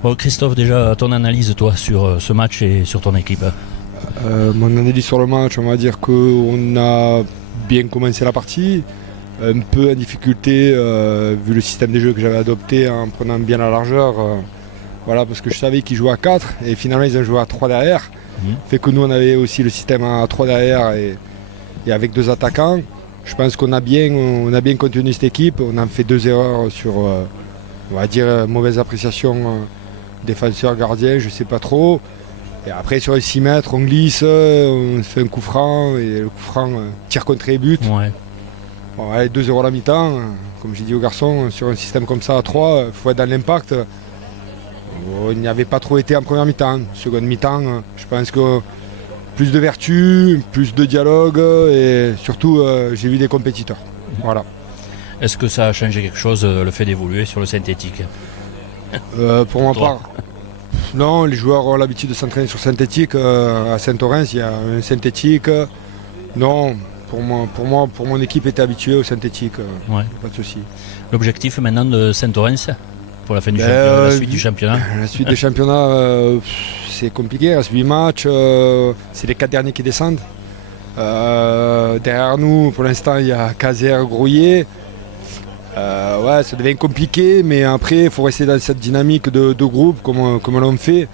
Bon, Christophe, déjà ton analyse toi sur ce match et sur ton équipe. Mon analyse sur le match, on va dire qu'on a bien commencé la partie, un peu en difficulté vu le système de jeu que j'avais adopté en prenant bien la largeur. Voilà, parce que je savais qu'ils jouaient à 4 et finalement ils ont joué à 3 derrière. Fait que nous on avait aussi le système à 3 derrière et avec 2 attaquants. Je pense qu'on a bien contenu cette équipe. On a fait 2 erreurs sur, on va dire, mauvaise appréciation défenseur, gardien, je sais pas trop. Et après sur les 6 mètres, on glisse, on fait un coup franc et le coup franc tire contre les buts. Ouais. Bon, allez, 2-0 à la mi-temps, comme j'ai dit aux garçons, sur un système comme ça à 3, il faut être dans l'impact. Il n'y avait pas trop été en première mi-temps. Seconde mi-temps, je pense que plus de vertu, plus de dialogue et surtout j'ai vu des compétiteurs. Voilà. Est-ce que ça a changé quelque chose le fait d'évoluer sur le synthétique? Pour ma toi. part, non, les joueurs ont l'habitude de s'entraîner sur synthétique. À Saint-Orens, il y a un synthétique. Non, pour mon équipe était habituée au synthétique. Ouais. Pas de souci. L'objectif maintenant de Saint-Orens pour la fin du championnat, la suite du championnat? La suite des championnats, c'est compliqué. Il reste 8 matchs. C'est les 4 derniers qui descendent. Derrière nous, pour l'instant, il y a Caser, Grouillet. Ouais, ça devient compliqué, mais après, il faut rester dans cette dynamique de groupe comme l'on fait.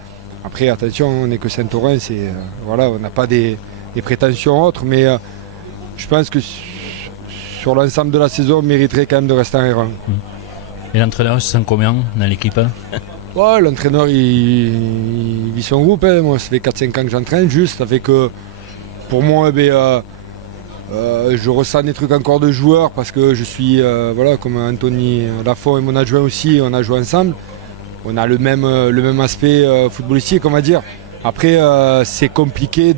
Après, attention, on n'est que Saint-Orens et voilà, on n'a pas des prétentions autres, mais je pense que sur l'ensemble de la saison, on mériterait quand même de rester en R1. Et l'entraîneur se sent combien dans l'équipe? Ouais, l'entraîneur, il vit son groupe. Hein. Moi, ça fait 4-5 ans que j'entraîne, juste. Ça fait que, pour moi, je ressens des trucs encore de joueurs parce que je suis, voilà, comme Anthony Lafont et mon adjoint aussi, on a joué ensemble. On a le même aspect footballistique, on va dire. Après, c'est compliqué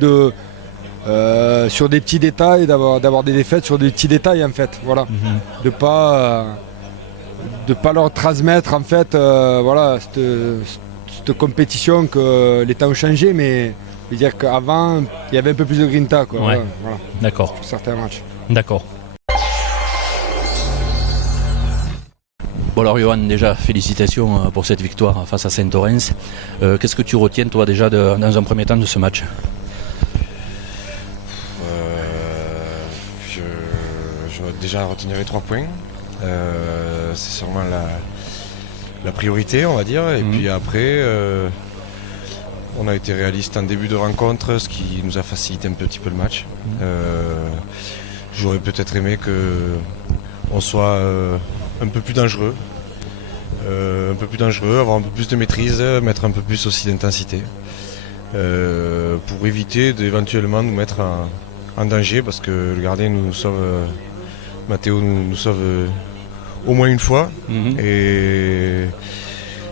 sur des petits détails, d'avoir des défaites sur des petits détails, en fait. Voilà. De pas leur transmettre, en fait, voilà, cette compétition que les temps ont changé, mais je veux dire qu'avant, il y avait un peu plus de grinta, quoi. Ouais. Voilà, D'accord. sur certains matchs. D'accord. Bon alors Johan, déjà félicitations pour cette victoire face à Saint-Orens. Qu'est-ce que tu retiens toi déjà dans un premier temps de ce match? Je vais déjà retenir les 3 points. C'est sûrement la priorité, on va dire. Et puis après, on a été réaliste en début de rencontre, ce qui nous a facilité un petit peu le match. J'aurais peut-être aimé qu'on soit un peu plus dangereux. Avoir un peu plus de maîtrise, mettre un peu plus aussi d'intensité. Pour éviter d'éventuellement nous mettre en danger, parce que le gardien nous sauve, Mathéo nous sauve au moins une fois. Et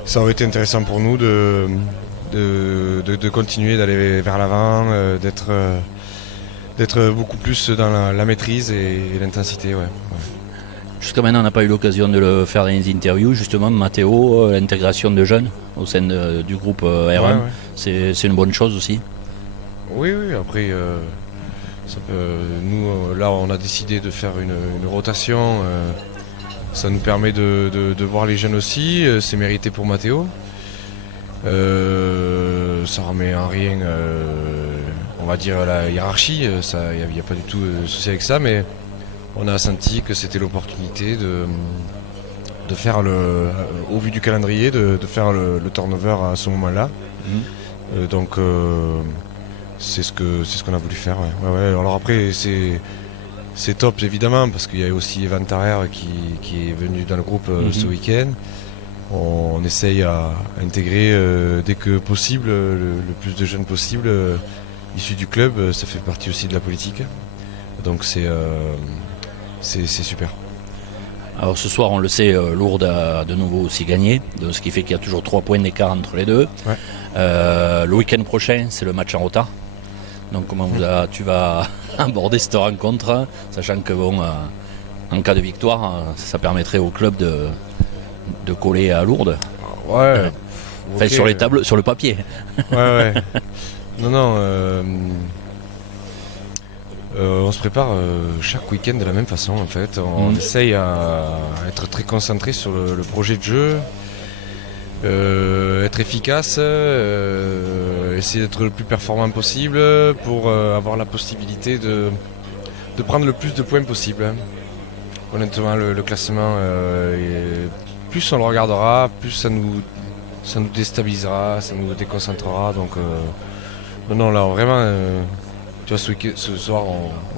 ça aurait été intéressant pour nous de continuer d'aller vers l'avant, d'être beaucoup plus dans la maîtrise et l'intensité. Ouais. Jusqu'à maintenant on n'a pas eu l'occasion de le faire dans les interviews, justement Mathéo, l'intégration de jeunes au sein du groupe R1, Ouais. c'est une bonne chose aussi. Oui, après nous là on a décidé de faire une rotation, ça nous permet de voir les jeunes aussi, c'est mérité pour Mathéo. Ça remet en rien, on va dire, la hiérarchie, il n'y a pas du tout de souci avec ça, mais on a senti que c'était l'opportunité de faire au vu du calendrier, de faire le turnover à ce moment-là. Donc c'est ce qu'on a voulu faire. Ouais, alors après c'est top évidemment parce qu'il y a aussi Evan Tarrer qui est venu dans le groupe ce week-end. On essaye à intégrer dès que possible le plus de jeunes possible issus du club. Ça fait partie aussi de la politique. Donc c'est super. Alors ce soir on le sait, Lourdes a de nouveau aussi gagné, ce qui fait qu'il y a toujours 3 points d'écart entre les deux. Ouais. Le week-end prochain c'est le match en retard. Donc comment tu vas aborder cette rencontre, sachant que bon, en cas de victoire, ça permettrait au club de coller à Lourdes. Ouais. Enfin, sur les tables, sur le papier. Ouais. Non. On se prépare chaque week-end de la même façon en fait. On essaye à être très concentré sur le projet de jeu. être efficace, essayer d'être le plus performant possible pour avoir la possibilité de prendre le plus de points possible. Honnêtement, le classement, plus on le regardera, plus ça nous déstabilisera, ça nous déconcentrera. Donc, non, là, vraiment, tu vois, ce soir,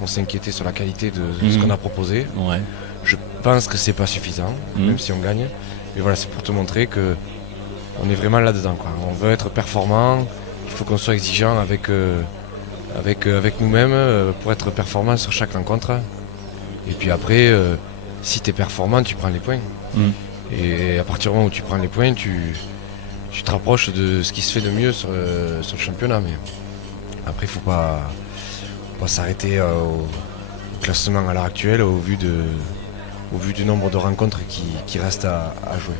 on s'inquiétait sur la qualité de ce qu'on a proposé. Ouais. Je pense que c'est pas suffisant, même si on gagne. Mais voilà, c'est pour te montrer que on est vraiment là-dedans, quoi. On veut être performant, il faut qu'on soit exigeant avec nous-mêmes pour être performant sur chaque rencontre. Et puis après, si tu es performant, tu prends les points. Et à partir du moment où tu prends les points, tu te rapproches de ce qui se fait de mieux sur le championnat. Mais après, il ne faut pas s'arrêter au classement à l'heure actuelle au vu du nombre de rencontres qui restent à jouer.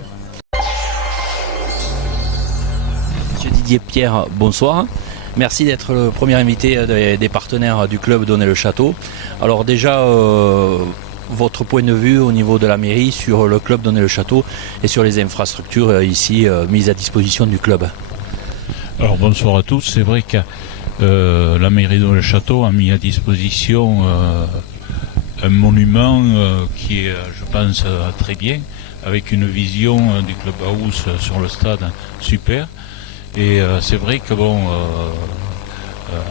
Monsieur Didier Pierre, bonsoir. Merci d'être le premier invité des partenaires du club Donnay-le-Château. Alors déjà, votre point de vue au niveau de la mairie sur le club Donnay-le-Château et sur les infrastructures ici mises à disposition du club. Alors bonsoir à tous, c'est vrai que la mairie de Donnay-le-Château a mis à disposition un monument qui est, je pense, très bien, avec une vision du clubhouse sur le stade super. Et c'est vrai que bon,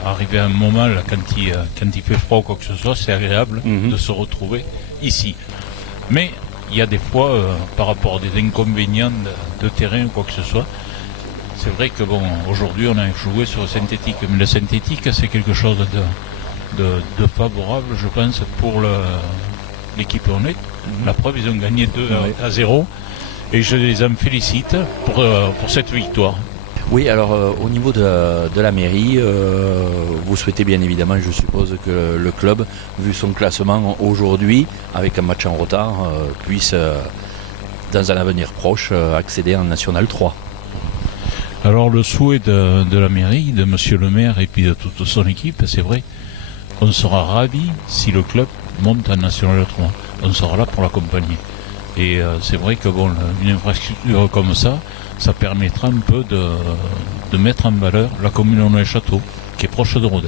arrivé à un moment là, quand il fait froid ou quoi que ce soit, c'est agréable de se retrouver ici. Mais il y a des fois, par rapport à des inconvénients de terrain ou quoi que ce soit, c'est vrai que bon, aujourd'hui on a joué sur le synthétique, mais le synthétique c'est quelque chose de favorable, je pense, pour l'équipe honnête. La preuve, ils ont gagné 2-0 et je les en félicite pour cette victoire. Oui, alors au niveau de la mairie, vous souhaitez bien évidemment, je suppose, que le club, vu son classement aujourd'hui, avec un match en retard, puisse, dans un avenir proche, accéder en National 3. Alors le souhait de la mairie, de monsieur le maire et puis de toute son équipe, c'est vrai, on sera ravis si le club monte en National 3. On sera là pour l'accompagner. Et c'est vrai que bon, une infrastructure comme ça permettra un peu de mettre en valeur la commune de Château, qui est proche de Rodez.